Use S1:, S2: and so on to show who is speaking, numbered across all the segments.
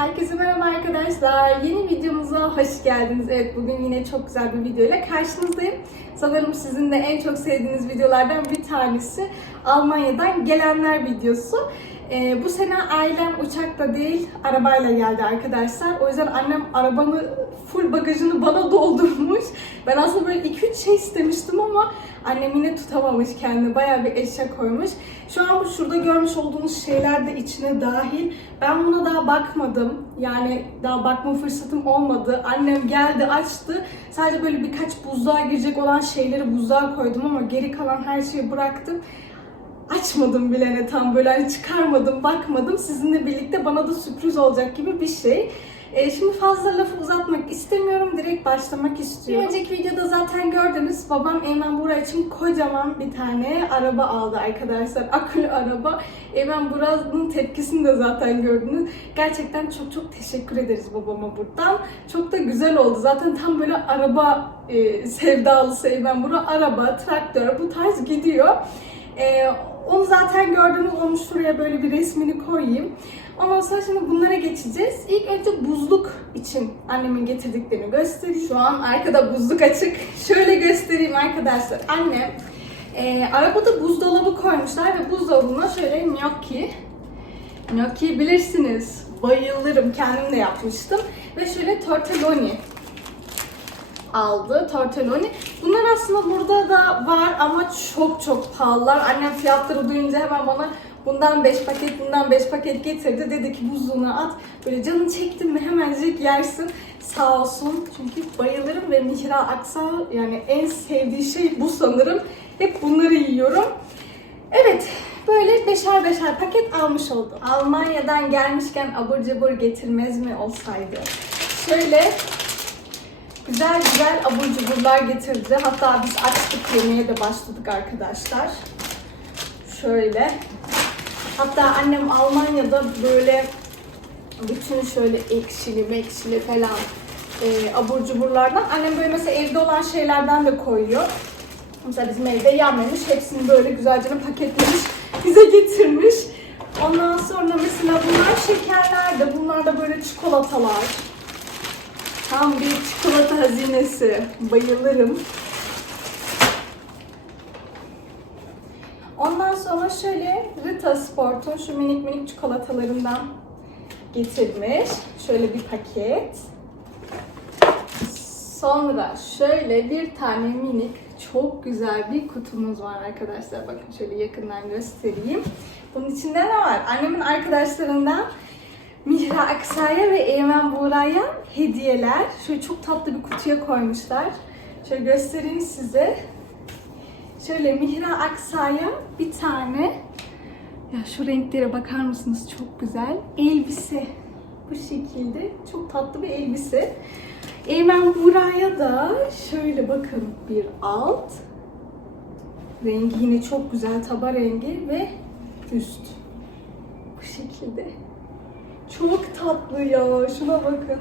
S1: Herkese merhaba arkadaşlar. Yeni videomuza hoş geldiniz. Evet bugün yine çok güzel bir videoyla karşınızdayım. Sanırım sizin de en çok sevdiğiniz videolardan bir tanesi Almanya'dan gelenler videosu. Ee, bu sene ailem uçakla değil arabayla geldi arkadaşlar. O yüzden annem arabanı full bagajını bana doldurmuş. Ben aslında böyle 2-3 şey istemiştim ama annem yine tutamamış kendini. Bayağı bir eşya koymuş. Şu an şurada görmüş olduğunuz şeyler de içine dahil. Ben buna daha bakmadım. Yani daha bakma fırsatım olmadı. Annem geldi açtı. Sadece böyle birkaç buzluğa girecek olan şeyleri buzluğa koydum ama geri kalan her şeyi bıraktım açmadım bile ne tam böyle hani çıkarmadım, bakmadım. Sizinle birlikte bana da sürpriz olacak gibi bir şey. Ee, şimdi fazla lafı uzatmak istemiyorum. Direkt başlamak istiyorum. Bir önceki videoda zaten gördünüz. Babam Eymen Bura için kocaman bir tane araba aldı arkadaşlar. Akülü araba. Eymen Bura'nın tepkisini de zaten gördünüz. Gerçekten çok çok teşekkür ederiz babama buradan. Çok da güzel oldu. Zaten tam böyle araba e, sevdalısı Eymen Bura. Araba, traktör bu tarz gidiyor. Ee, onu zaten gördünüz. Onu şuraya böyle bir resmini koyayım. Ondan sonra şimdi bunlara geçeceğiz. İlk önce buzluk için annemin getirdiklerini göstereyim. Şu an arkada buzluk açık. Şöyle göstereyim arkadaşlar. Annem e, arabada buzdolabı koymuşlar ve buzdolabına şöyle gnocchi. Gnocchi bilirsiniz. Bayılırım. Kendim de yapmıştım. Ve şöyle tortelloni aldı tortelloni. Bunlar aslında burada da var ama çok çok pahalılar. Annem fiyatları duyunca hemen bana bundan 5 paket, bundan 5 paket getirdi. Dedi ki buzluğuna at. Böyle canını çektin mi hemencik yersin. Sağ olsun. Çünkü bayılırım ve Mihra Aksa yani en sevdiği şey bu sanırım. Hep bunları yiyorum. Evet, böyle beşer beşer paket almış oldum. Almanya'dan gelmişken abur cubur getirmez mi olsaydı? Şöyle güzel güzel abur cuburlar getirdi. Hatta biz açtık yemeye de başladık arkadaşlar. Şöyle. Hatta annem Almanya'da böyle bütün şöyle ekşili mekşili falan e, abur cuburlardan. Annem böyle mesela evde olan şeylerden de koyuyor. Mesela bizim evde yenmemiş. Hepsini böyle güzelce paketlemiş. Bize getirmiş. Ondan sonra mesela bunlar şekerler de. Bunlar da böyle çikolatalar. Tam bir çikolata hazinesi. Bayılırım. Ondan sonra şöyle Rita Sport'un şu minik minik çikolatalarından getirmiş. Şöyle bir paket. Sonra şöyle bir tane minik çok güzel bir kutumuz var arkadaşlar. Bakın şöyle yakından göstereyim. Bunun içinde ne var? Annemin arkadaşlarından Mihra Aksa'ya ve Eymen Buğra'ya hediyeler. Şöyle çok tatlı bir kutuya koymuşlar. Şöyle göstereyim size. Şöyle Mihra Aksa'ya bir tane ya şu renklere bakar mısınız? Çok güzel. Elbise. Bu şekilde. Çok tatlı bir elbise. Eymen Buğra'ya da şöyle bakın bir alt. Rengi yine çok güzel. Taba rengi ve üst. Bu şekilde. Çok tatlı ya. Şuna bakın.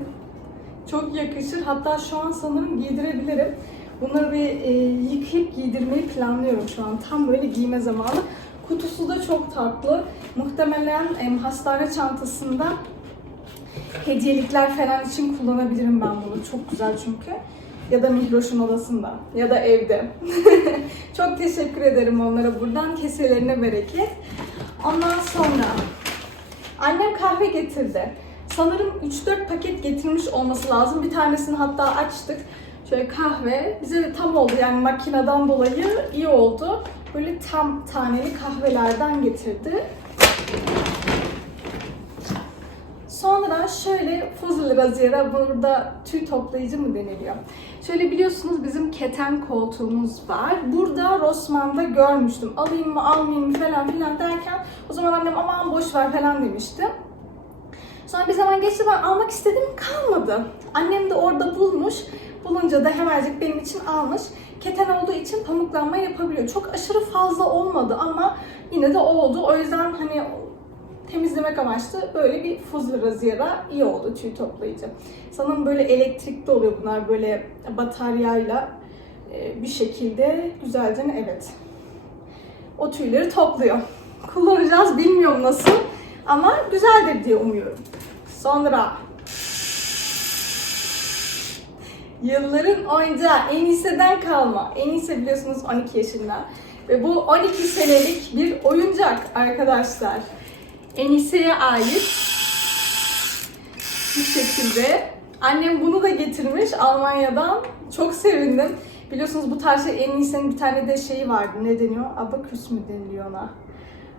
S1: Çok yakışır. Hatta şu an sanırım giydirebilirim. Bunları bir e, yıkayıp giydirmeyi planlıyorum şu an. Tam böyle giyme zamanı. Kutusu da çok tatlı. Muhtemelen e, hastane çantasında hediyelikler falan için kullanabilirim ben bunu. Çok güzel çünkü. Ya da Mihroş'un odasında. Ya da evde. çok teşekkür ederim onlara buradan. Keselerine bereket. Ondan sonra Annem kahve getirdi. Sanırım 3-4 paket getirmiş olması lazım. Bir tanesini hatta açtık. Şöyle kahve. Bize de tam oldu yani makineden dolayı iyi oldu. Böyle tam taneli kahvelerden getirdi. Sonra şöyle Fuzul Razier'a burada tüy toplayıcı mı deniliyor? Şöyle biliyorsunuz bizim keten koltuğumuz var. Burada Rossmann'da görmüştüm. Alayım mı almayayım mı falan filan derken o zaman annem aman boş ver falan demişti. Sonra bir zaman geçti ben almak istedim kalmadı. Annem de orada bulmuş. Bulunca da hemencik benim için almış. Keten olduğu için pamuklanma yapabiliyor. Çok aşırı fazla olmadı ama yine de oldu. O yüzden hani temizlemek amaçlı böyle bir fuzlu raziyara iyi oldu tüy toplayıcı. Sanırım böyle elektrikli oluyor bunlar böyle bataryayla e, bir şekilde güzelce evet o tüyleri topluyor. Kullanacağız bilmiyorum nasıl ama güzeldir diye umuyorum. Sonra Yılların oyuncağı Enise'den kalma. Enise biliyorsunuz 12 yaşında. Ve bu 12 senelik bir oyuncak arkadaşlar. Enise'ye ait. Bu şekilde. Annem bunu da getirmiş Almanya'dan. Çok sevindim. Biliyorsunuz bu tarz şey Enise'nin bir tane de şeyi vardı. Ne deniyor? Abaküs mü deniliyor ona?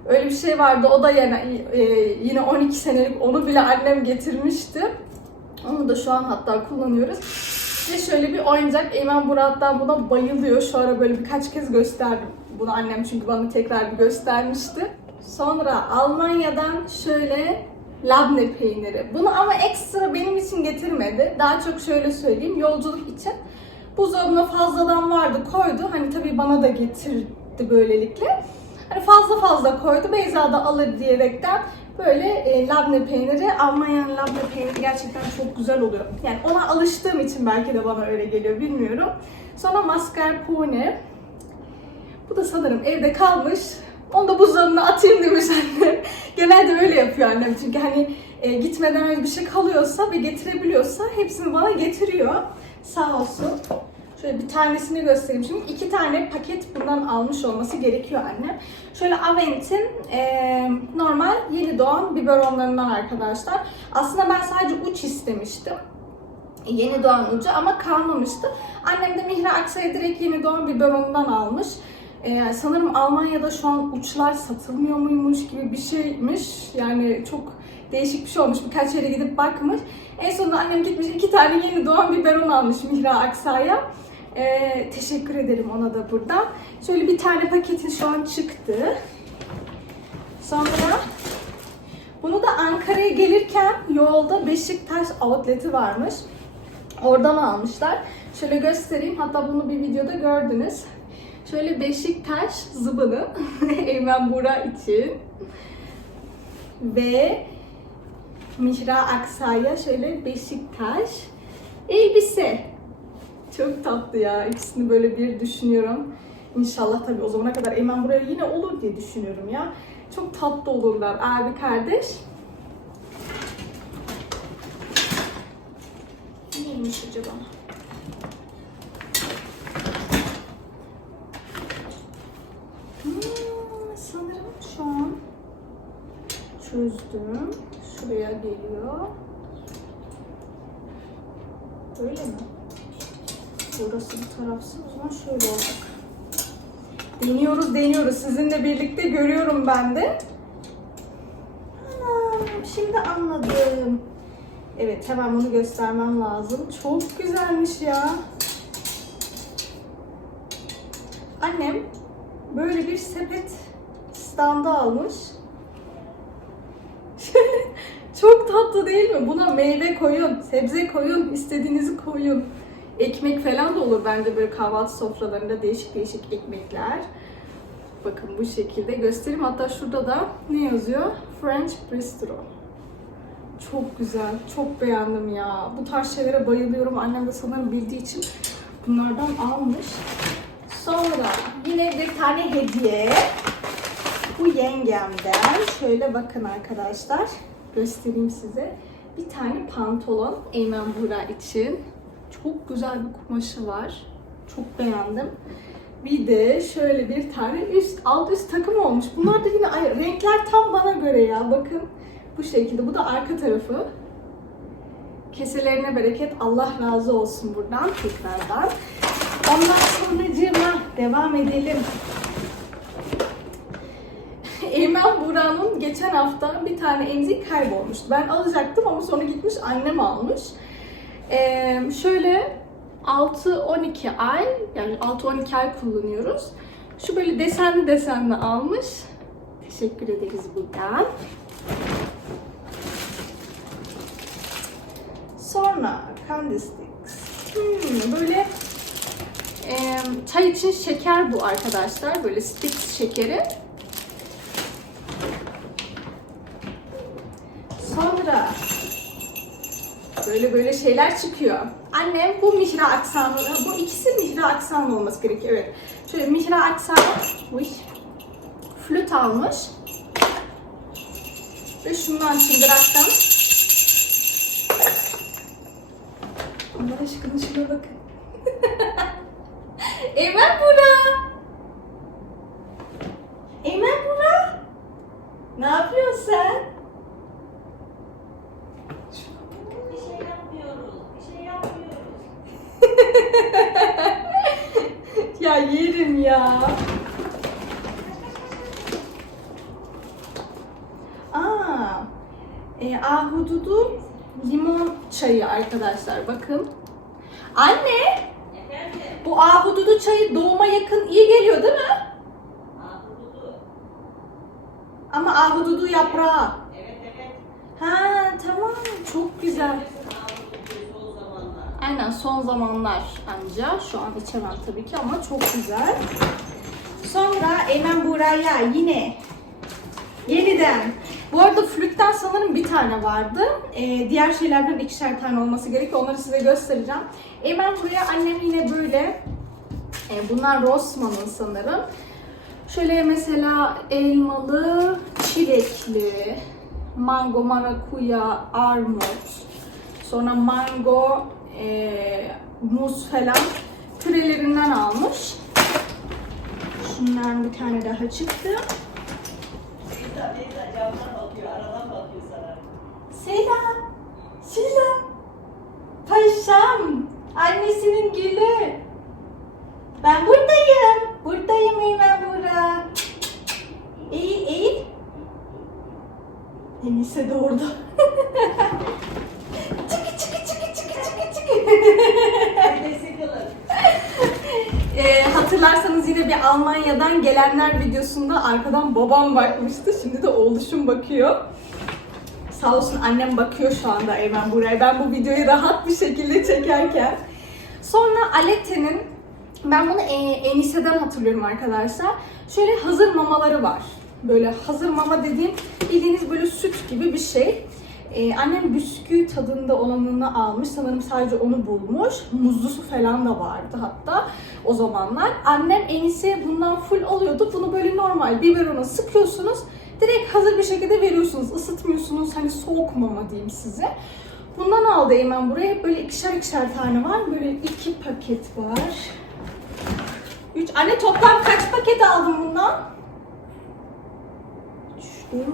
S1: Öyle bir şey vardı. O da yani e, yine 12 senelik onu bile annem getirmişti. Onu da şu an hatta kullanıyoruz. Ve şöyle bir oyuncak. Eymen Burak'tan buna bayılıyor. Şu ara böyle birkaç kez gösterdim. Bunu annem çünkü bana tekrar bir göstermişti. Sonra Almanya'dan şöyle labne peyniri. Bunu ama ekstra benim için getirmedi. Daha çok şöyle söyleyeyim. Yolculuk için. Buzdolabına fazladan vardı koydu. Hani tabii bana da getirdi böylelikle. Hani fazla fazla koydu. Beyza da alır diyerekten böyle e, labne peyniri. Almanya'nın labne peyniri gerçekten çok güzel oluyor. Yani ona alıştığım için belki de bana öyle geliyor bilmiyorum. Sonra mascarpone. Bu da sanırım evde kalmış. Onu da buzdolabına atayım demiş annem. Genelde öyle yapıyor annem çünkü hani e, gitmeden önce bir şey kalıyorsa ve getirebiliyorsa hepsini bana getiriyor. Sağ olsun. Şöyle bir tanesini göstereyim şimdi. iki tane paket bundan almış olması gerekiyor annem. Şöyle Avent'in e, normal yeni doğan biberonlarından arkadaşlar. Aslında ben sadece uç istemiştim. Yeni doğan ucu ama kalmamıştı. Annem de Mihra Aksa'ya direkt yeni doğan biberonundan almış. Ee, sanırım Almanya'da şu an uçlar satılmıyor muymuş gibi bir şeymiş. Yani çok değişik bir şey olmuş. Birkaç yere gidip bakmış. En sonunda annem gitmiş iki tane yeni doğan biberon almış Mihra Aksa'ya. Ee, teşekkür ederim ona da buradan. Şöyle bir tane paketi şu an çıktı. Sonra bunu da Ankara'ya gelirken yolda Beşiktaş outlet'i varmış. Oradan almışlar. Şöyle göstereyim. Hatta bunu bir videoda gördünüz. Şöyle Beşiktaş zıbını Eymen Bura için ve Mihra Aksa'ya şöyle Beşiktaş elbise. Çok tatlı ya. İkisini böyle bir düşünüyorum. İnşallah tabii o zamana kadar Eymen buraya yine olur diye düşünüyorum ya. Çok tatlı olurlar abi kardeş. Neymiş acaba? Hmm, sanırım şu an çözdüm. Şuraya geliyor. Böyle mi? Burası bu tarafsız. O zaman şöyle olacak. Deniyoruz, deniyoruz. Sizinle birlikte görüyorum ben de. Anam, şimdi anladım. Evet, hemen bunu göstermem lazım. Çok güzelmiş ya. Annem böyle bir sepet standı almış. Çok tatlı değil mi? Buna meyve koyun, sebze koyun, istediğinizi koyun. Ekmek falan da olur bence böyle kahvaltı sofralarında değişik değişik ekmekler. Bakın bu şekilde göstereyim. Hatta şurada da ne yazıyor? French Bistro. Çok güzel. Çok beğendim ya. Bu tarz şeylere bayılıyorum. Annem de sanırım bildiği için bunlardan almış. Sonra yine bir tane hediye. Bu yengemden. Şöyle bakın arkadaşlar. Göstereyim size. Bir tane pantolon Eymen Bura için. Çok güzel bir kumaşı var. Çok beğendim. Bir de şöyle bir tane üst alt üst takım olmuş. Bunlar da yine ay- renkler tam bana göre ya. Bakın bu şekilde. Bu da arka tarafı. Keselerine bereket. Allah razı olsun buradan tekrardan. Ondan sonracığıma devam edelim. Eymen Buran'ın geçen hafta bir tane emzik kaybolmuştu. Ben alacaktım ama sonra gitmiş annem almış. Ee, şöyle 6-12 ay, yani 6-12 ay kullanıyoruz. Şu böyle desenli desenli almış. Teşekkür ederiz buradan. Sonra Candy Sticks. Hmm, böyle e, çay için şeker bu arkadaşlar. Böyle sticks şekeri. Sonra böyle böyle şeyler çıkıyor. Annem bu mihra aksanı, bu ikisi mihra aksanı olması gerekiyor. Evet. Şöyle mihra aksanı, uy, flüt almış. Ve şundan çıngıraktan Allah aşkına şuna bakın. Eymen Bura! Eymen Bura! Ne yapıyorsun sen?
S2: Bir şey yapmıyoruz. Bir şey yapmıyoruz.
S1: ya yerim ya. Aa, e, ahududu limon çayı arkadaşlar bakın. Anne
S2: Efendim?
S1: bu ahududu çayı doğuma yakın iyi geliyor değil mi?
S2: Ahududu.
S1: Ama ahududu yaprağı.
S2: Evet evet.
S1: Ha tamam çok güzel. Aynen son zamanlar anca. Şu an içemem tabii ki ama çok güzel. Sonra Eymen Buraya yine yeniden. Bu arada flütten sanırım bir tane vardı. Ee, diğer şeylerden ikişer tane olması gerekiyor. Onları size göstereceğim. Eymen buraya annem yine böyle. e, bunlar Rossmann'ın sanırım. Şöyle mesela elmalı, çilekli, mango, marakuya, armut, sonra mango, e, muz falan pürelerinden almış. Şundan bir tane daha çıktı.
S2: Beyza Beyza camdan bakıyor. Aradan bakıyor sana.
S1: Selam. Selam. Paşam. Annesinin gülü. Ben buradayım. Buradayım Eymen burada. Eğil eğil. Enise doğurdu. çıkı Ee, hatırlarsanız yine bir Almanya'dan gelenler videosunda arkadan babam bakmıştı. Şimdi de oğluşum bakıyor. Sağ olsun annem bakıyor şu anda Eymen buraya. Ben bu videoyu rahat bir şekilde çekerken. Sonra Alette'nin, ben bunu e, Enise'den hatırlıyorum arkadaşlar. Şöyle hazır mamaları var. Böyle hazır mama dediğim bildiğiniz böyle süt gibi bir şey. Ee, annem bisküvi tadında olanını almış. Sanırım sadece onu bulmuş. Muzlusu falan da vardı hatta o zamanlar. Annem enise bundan full alıyordu. Bunu böyle normal biberona sıkıyorsunuz. Direkt hazır bir şekilde veriyorsunuz. Isıtmıyorsunuz. Hani soğuk mama diyeyim size. Bundan aldı Eymen buraya. Böyle ikişer ikişer tane var. Böyle iki paket var. Üç. Anne toplam kaç paket aldın bundan? 3, 4,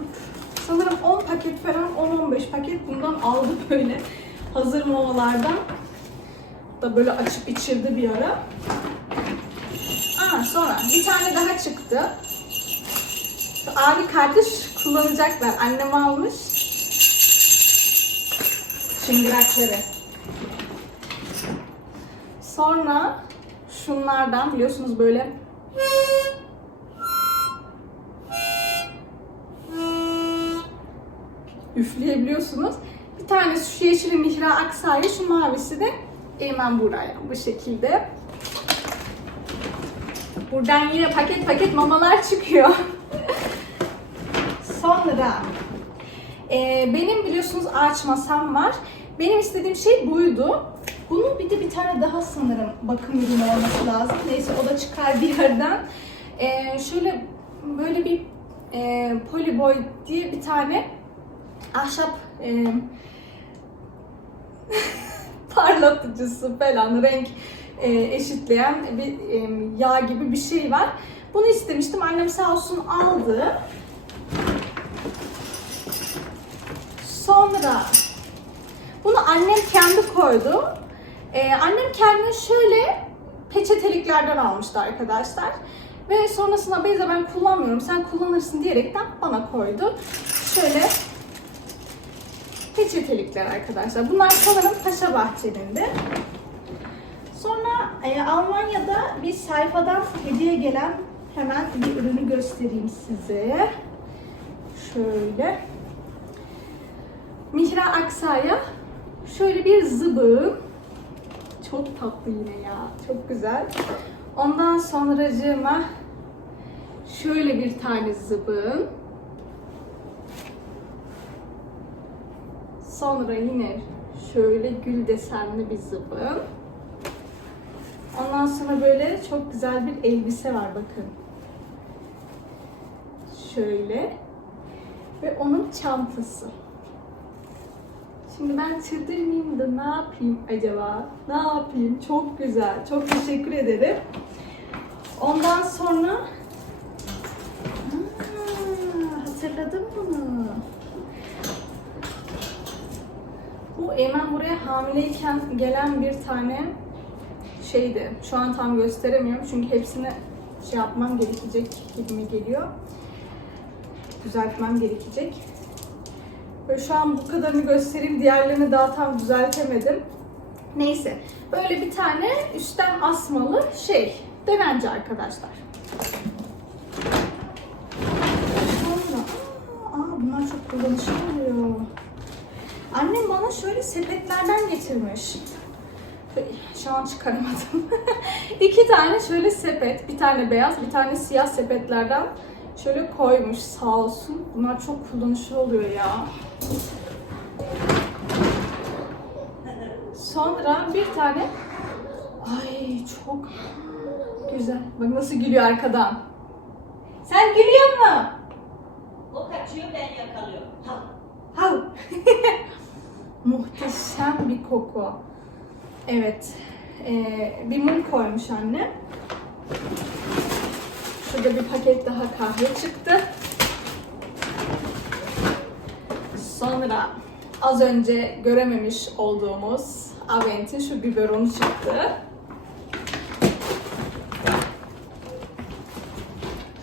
S1: sanırım 10 paket falan 10-15 paket bundan aldı böyle hazır mamalardan. Da böyle açıp içirdi bir ara. Aa, sonra bir tane daha çıktı. Abi kardeş kullanacaklar. Annem almış. Çıngırakları. Sonra şunlardan biliyorsunuz böyle üfleyebiliyorsunuz. Bir tanesi şu yeşili Mihra Aksa'ya, şu mavisi de Eymen Buraya bu şekilde. Buradan yine paket paket mamalar çıkıyor. Sonra e, benim biliyorsunuz ağaç masam var. Benim istediğim şey buydu. Bunun bir de bir tane daha sanırım bakım ürünü olması lazım. Neyse o da çıkar bir yerden. E, şöyle böyle bir e, Polyboy diye bir tane ahşap e, parlatıcısı falan renk e, eşitleyen bir e, yağ gibi bir şey var. Bunu istemiştim. Annem sağ olsun aldı. Sonra bunu annem kendi koydu. Ee, annem kendine şöyle peçeteliklerden almıştı arkadaşlar. Ve sonrasında Beyza ben kullanmıyorum sen kullanırsın diyerekten bana koydu. Şöyle peçetelikler arkadaşlar. Bunlar sanırım Paşa Bahçeli'nde. Sonra e, Almanya'da bir sayfadan hediye gelen hemen bir ürünü göstereyim size. Şöyle. Mihra Aksa'ya şöyle bir zıbığım. Çok tatlı yine ya. Çok güzel. Ondan sonracığıma şöyle bir tane zıbığım. Sonra yine şöyle gül desenli bir zıbığım. Ondan sonra böyle çok güzel bir elbise var bakın. Şöyle. Ve onun çantası. Şimdi ben çıldırmayayım da ne yapayım acaba? Ne yapayım? Çok güzel. Çok teşekkür ederim. Ondan sonra hatırladım bunu. Bu Eymen buraya hamileyken gelen bir tane şeydi. Şu an tam gösteremiyorum çünkü hepsini şey yapmam gerekecek gibime geliyor. Düzeltmem gerekecek. Böyle şu an bu kadarını göstereyim. Diğerlerini daha tam düzeltemedim. Neyse. Böyle bir tane üstten asmalı şey. Devence arkadaşlar. Sonra, aa, bunlar çok kullanışlı. Annem bana şöyle sepetlerden getirmiş. Şu an çıkaramadım. İki tane şöyle sepet, bir tane beyaz, bir tane siyah sepetlerden şöyle koymuş sağ olsun. Bunlar çok kullanışlı oluyor ya. Sonra bir tane ay çok güzel. Bak nasıl gülüyor arkadan. Sen gülüyor mu?
S2: O kaçıyor ben yakalıyorum. Ha.
S1: Hav. Muhteşem bir koku. Evet. Ee, bir mum koymuş anne. Şurada bir paket daha kahve çıktı. Sonra az önce görememiş olduğumuz Avent'in şu biberonu çıktı.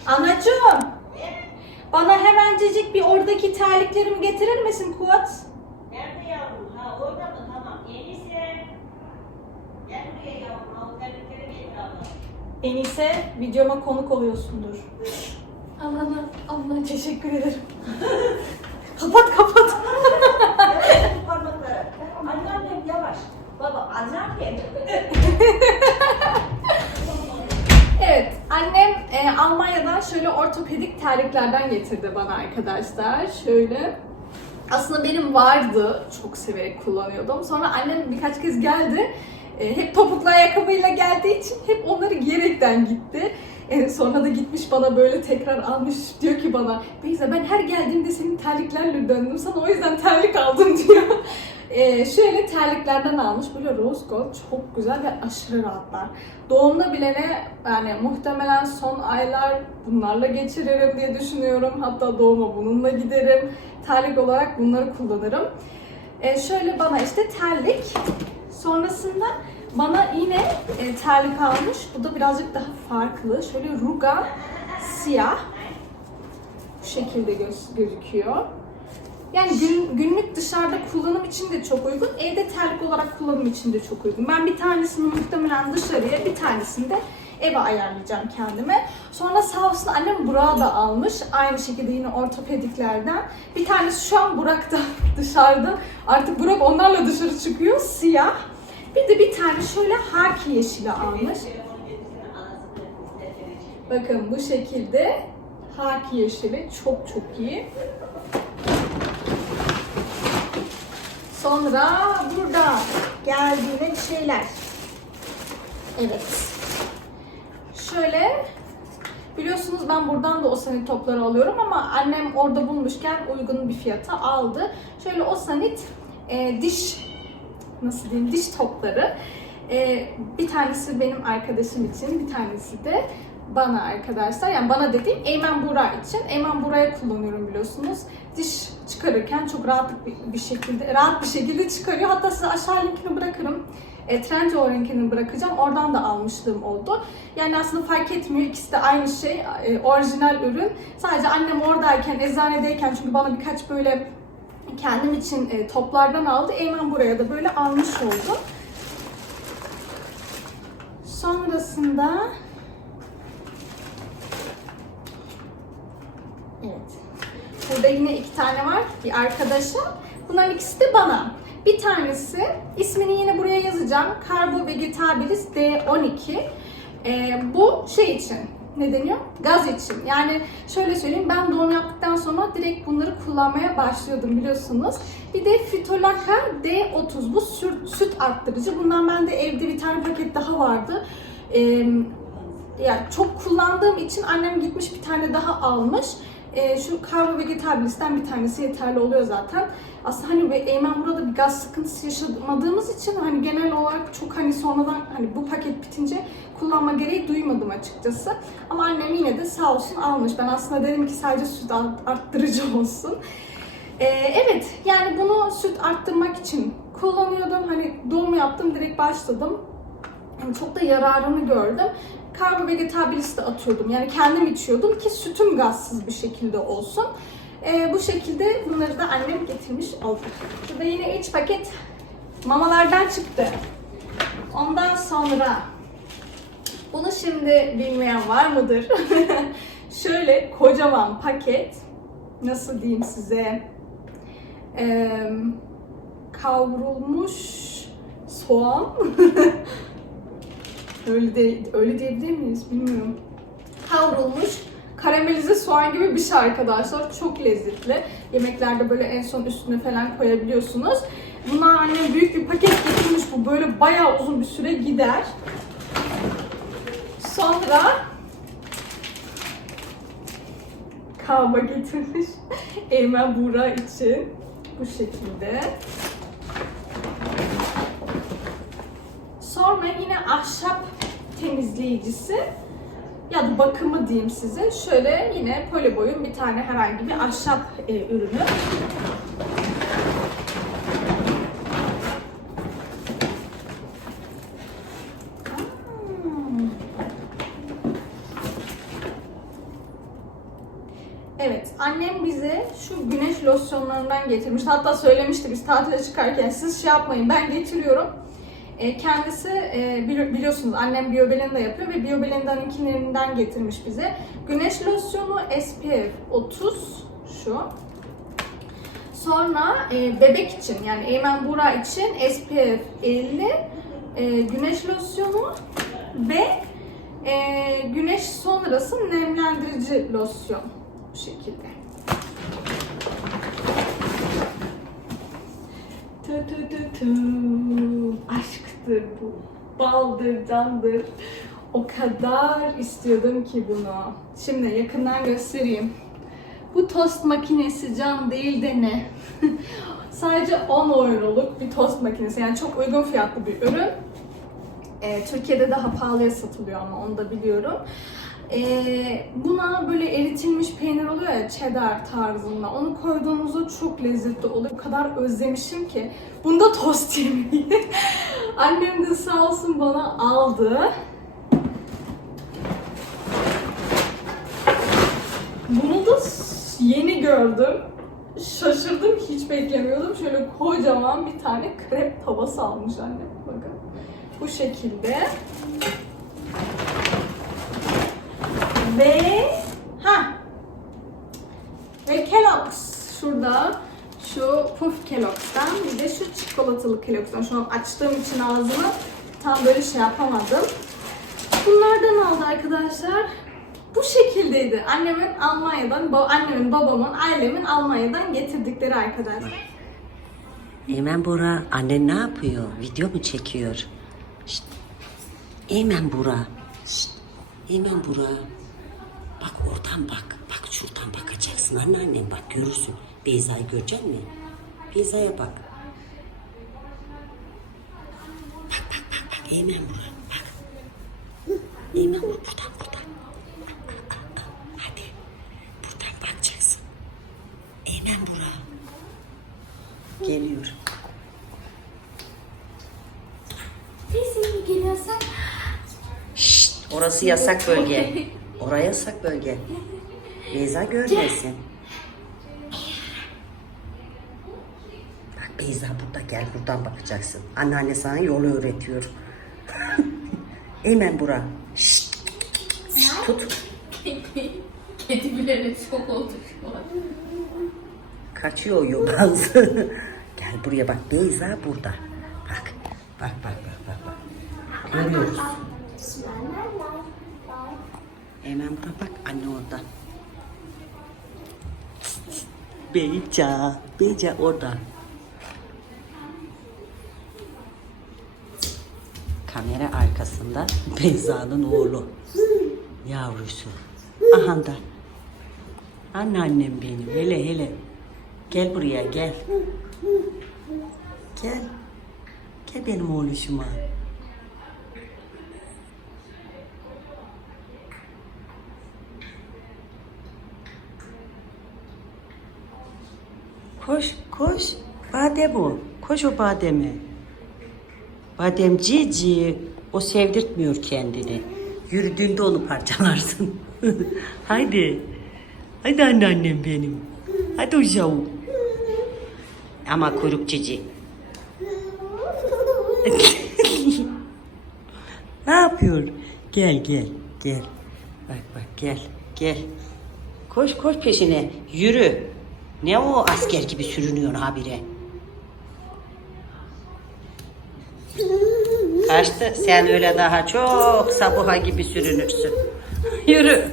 S1: Anacığım, bana hemencecik bir oradaki terliklerimi getirir misin Kuat?
S2: Yavrum? Ha orada mı? Tamam. Enise. Gel buraya yavrum. Al terlikleri getir abla.
S1: En iyisi videoma konuk oluyorsundur. Allah'ına, Allah'a teşekkür ederim. kapat kapat.
S2: Parmakları. Anneannem yavaş. Baba anneannem.
S1: Evet, annem e, Almanya'dan şöyle ortopedik terliklerden getirdi bana arkadaşlar. Şöyle. Aslında benim vardı, çok severek kullanıyordum. Sonra annem birkaç kez geldi. E, hep topuklu ayakkabıyla geldiği için hep onları giyerekten gitti. E, sonra da gitmiş bana böyle tekrar almış diyor ki bana Beyza ben her geldiğimde senin terliklerle döndüm sana o yüzden terlik aldım diyor. E, şöyle terliklerden almış böyle rose gold çok güzel ve aşırı rahatlar. Doğumda bilene yani muhtemelen son aylar bunlarla geçiririm diye düşünüyorum. Hatta doğuma bununla giderim. Terlik olarak bunları kullanırım. E, şöyle bana işte terlik. Sonrasında bana yine e, terlik almış. Bu da birazcık daha farklı. Şöyle ruga siyah. Bu şekilde göz, gözüküyor. Yani gün, günlük dışarıda kullanım için de çok uygun. Evde terlik olarak kullanım için de çok uygun. Ben bir tanesini muhtemelen dışarıya, bir tanesini de eve ayarlayacağım kendime. Sonra sağ olsun annem Burak'ı da almış. Aynı şekilde yine ortopediklerden. Bir tanesi şu an Burak'ta dışarıda. Artık Burak onlarla dışarı çıkıyor. Siyah. Bir de bir tane şöyle haki yeşili almış. Bakın bu şekilde haki yeşili çok çok iyi. Sonra burada geldiğine şeyler. Evet. Şöyle biliyorsunuz ben buradan da o sanit topları alıyorum ama annem orada bulmuşken uygun bir fiyata aldı. Şöyle o sanit e, diş nasıl diyeyim diş topları. E, bir tanesi benim arkadaşım için, bir tanesi de bana arkadaşlar. Yani bana dediğim Eymen Buğra için. Eymen Buğra'yı kullanıyorum biliyorsunuz. Diş çıkarırken çok rahat bir, bir şekilde rahat bir şekilde çıkarıyor. Hatta size aşağı linkini bırakırım. E, Trendyol linkini bırakacağım. Oradan da almışlığım oldu. Yani aslında fark etmiyor. İkisi de aynı şey. E, orijinal ürün. Sadece annem oradayken, eczanedeyken çünkü bana birkaç böyle kendim için e, toplardan aldı. Eymen buraya da böyle almış oldu. Sonrasında Evet. Burada yine iki tane var bir arkadaşa. Bunların ikisi de bana. Bir tanesi ismini yine buraya yazacağım. Carbo Vegetabilis D12. Ee, bu şey için ne deniyor? Gaz için. Yani şöyle söyleyeyim ben doğum yaptıktan sonra direkt bunları kullanmaya başlıyordum biliyorsunuz. Bir de Fitolacca D30 bu süt, süt arttırıcı. Bundan bende evde bir tane paket daha vardı. Ee, yani çok kullandığım için annem gitmiş bir tane daha almış. E, şu Carbo Vegetabilis'ten bir tanesi yeterli oluyor zaten. Aslında hani ve Eymen burada bir gaz sıkıntısı yaşamadığımız için hani genel olarak çok hani sonradan hani bu paket bitince kullanma gereği duymadım açıkçası. Ama annem yine de sağ olsun almış. Ben aslında dedim ki sadece süt art- arttırıcı olsun. Ee, evet yani bunu süt arttırmak için kullanıyordum. Hani doğum yaptım direkt başladım. Yani çok da yararını gördüm. Karbo vegetabilis de atıyordum. Yani kendim içiyordum ki sütüm gazsız bir şekilde olsun. Ee, bu şekilde bunları da annem getirmiş oldu. Şurada yine iç paket mamalardan çıktı. Ondan sonra bunu şimdi bilmeyen var mıdır? Şöyle kocaman paket nasıl diyeyim size Ee, kavrulmuş soğan öyle de öyle diyebilir miyiz bilmiyorum. Kavrulmuş karamelize soğan gibi bir şey arkadaşlar. Çok lezzetli. Yemeklerde böyle en son üstüne falan koyabiliyorsunuz. Bunlar annem büyük bir paket getirmiş. Bu böyle bayağı uzun bir süre gider. Sonra kahve getirmiş. Eymen Buğra için. Bu şekilde. Sonra yine ahşap temizleyicisi ya da bakımı diyeyim size. Şöyle yine Poliboy'un bir tane herhangi bir ahşap e, ürünü. Evet, annem bize şu güneş losyonlarından getirmişti. Hatta söylemişti biz tatile çıkarken siz şey yapmayın ben getiriyorum. E, kendisi e, bili- biliyorsunuz annem Biobelinda yapıyor ve Biobelinda'nınkilerinden getirmiş bize. Güneş losyonu SPF 30 şu. Sonra e, bebek için yani Eymen Bura için SPF 50 e, güneş losyonu ve e, güneş sonrası nemlendirici losyon bu şekilde. Tü tü tü tü. Aşktır bu. Baldır, candır. O kadar istiyordum ki bunu. Şimdi yakından göstereyim. Bu tost makinesi can değil de ne? Sadece 10 euroluk bir tost makinesi. Yani çok uygun fiyatlı bir ürün. Ee, Türkiye'de daha pahalıya satılıyor ama onu da biliyorum. Ee, buna böyle eritilmiş peynir oluyor ya cheddar tarzında. Onu koyduğumuzda çok lezzetli oluyor. O kadar özlemişim ki. Bunda tost yemeği. Annem de sağ olsun bana aldı. Bunu da yeni gördüm. Şaşırdım hiç beklemiyordum. Şöyle kocaman bir tane krep tavası almış annem. Bakın. Bu şekilde. Ve ha ve Kellogg's şurada şu Puff Kellogg's'tan bir de şu çikolatalı Kellogg's'tan. Şu an açtığım için ağzımı tam böyle şey yapamadım. Bunlardan aldı arkadaşlar. Bu şekildeydi. Annemin Almanya'dan, annemin, babamın, ailemin Almanya'dan getirdikleri arkadaşlar.
S3: Eymen Bora, annen ne yapıyor? Video mu çekiyor? Şşt. Eymen Bora. Şşt. Eymen Bora. Bak oradan bak. Bak şuradan bakacaksın anneannem bak görürsün. Beyza'yı görecek mi? Beyza'ya bak. Bak bak bak bak Eymen Bora. Bak. Eymen Bora buradan buradan. Hadi. Buradan bakacaksın. Eymen Bora. Geliyor.
S1: Neyse geliyorsan.
S3: Şşt, orası yasak bölge. Oraya yasak bölge. Beyza görmesin. Bak Beyza burada gel buradan bakacaksın. Anneanne sana yolu öğretiyor. Eymen bura. Şşt. Tut.
S4: Kedi bile çok oldu şu an.
S3: Kaçıyor yobaz. gel buraya bak Beyza burada. Bak. Bak bak bak bak. bak. Görüyoruz. Hemen buna bak anne orada. Beyca, Beyca orada. Kamera arkasında Beyza'nın oğlu. Yavrusu. Aha da. Anneannem benim. Hele hele. Gel buraya gel. Gel. Gel benim oğluşuma. Koş, koş. Badem o. Koş o bademe. Badem cici. O sevdirtmiyor kendini. Yürüdüğünde onu parçalarsın. Haydi. Hadi anneannem benim. Hadi uşağım. Ama kuyruk cici. ne yapıyor? Gel gel gel. Bak bak gel gel. Koş koş peşine yürü. Ne o asker gibi sürünüyor habire. Kaçtı. Sen öyle daha çok sabuha gibi sürünürsün. Yürü.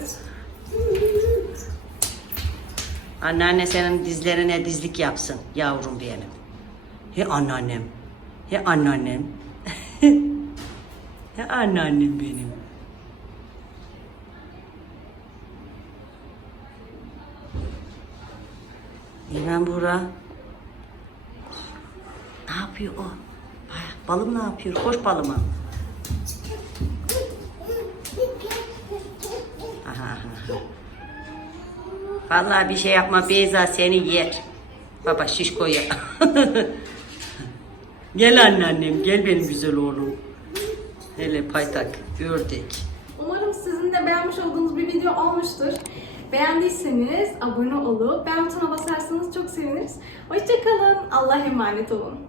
S3: Anneanne senin dizlerine dizlik yapsın yavrum benim. He anneannem. He anneannem. He anneannem benim. İrem Bura. Ne yapıyor o? Balım ne yapıyor? Koş balıma. Aha. Vallahi bir şey yapma Beyza seni yer. Baba şişko ya. gel anneannem gel benim güzel oğlum. Hele paytak ördek.
S1: Umarım sizin de beğenmiş olduğunuz bir video olmuştur. Beğendiyseniz abone olup beğen butonuna basarsanız çok seviniriz. Hoşçakalın. Allah'a emanet olun.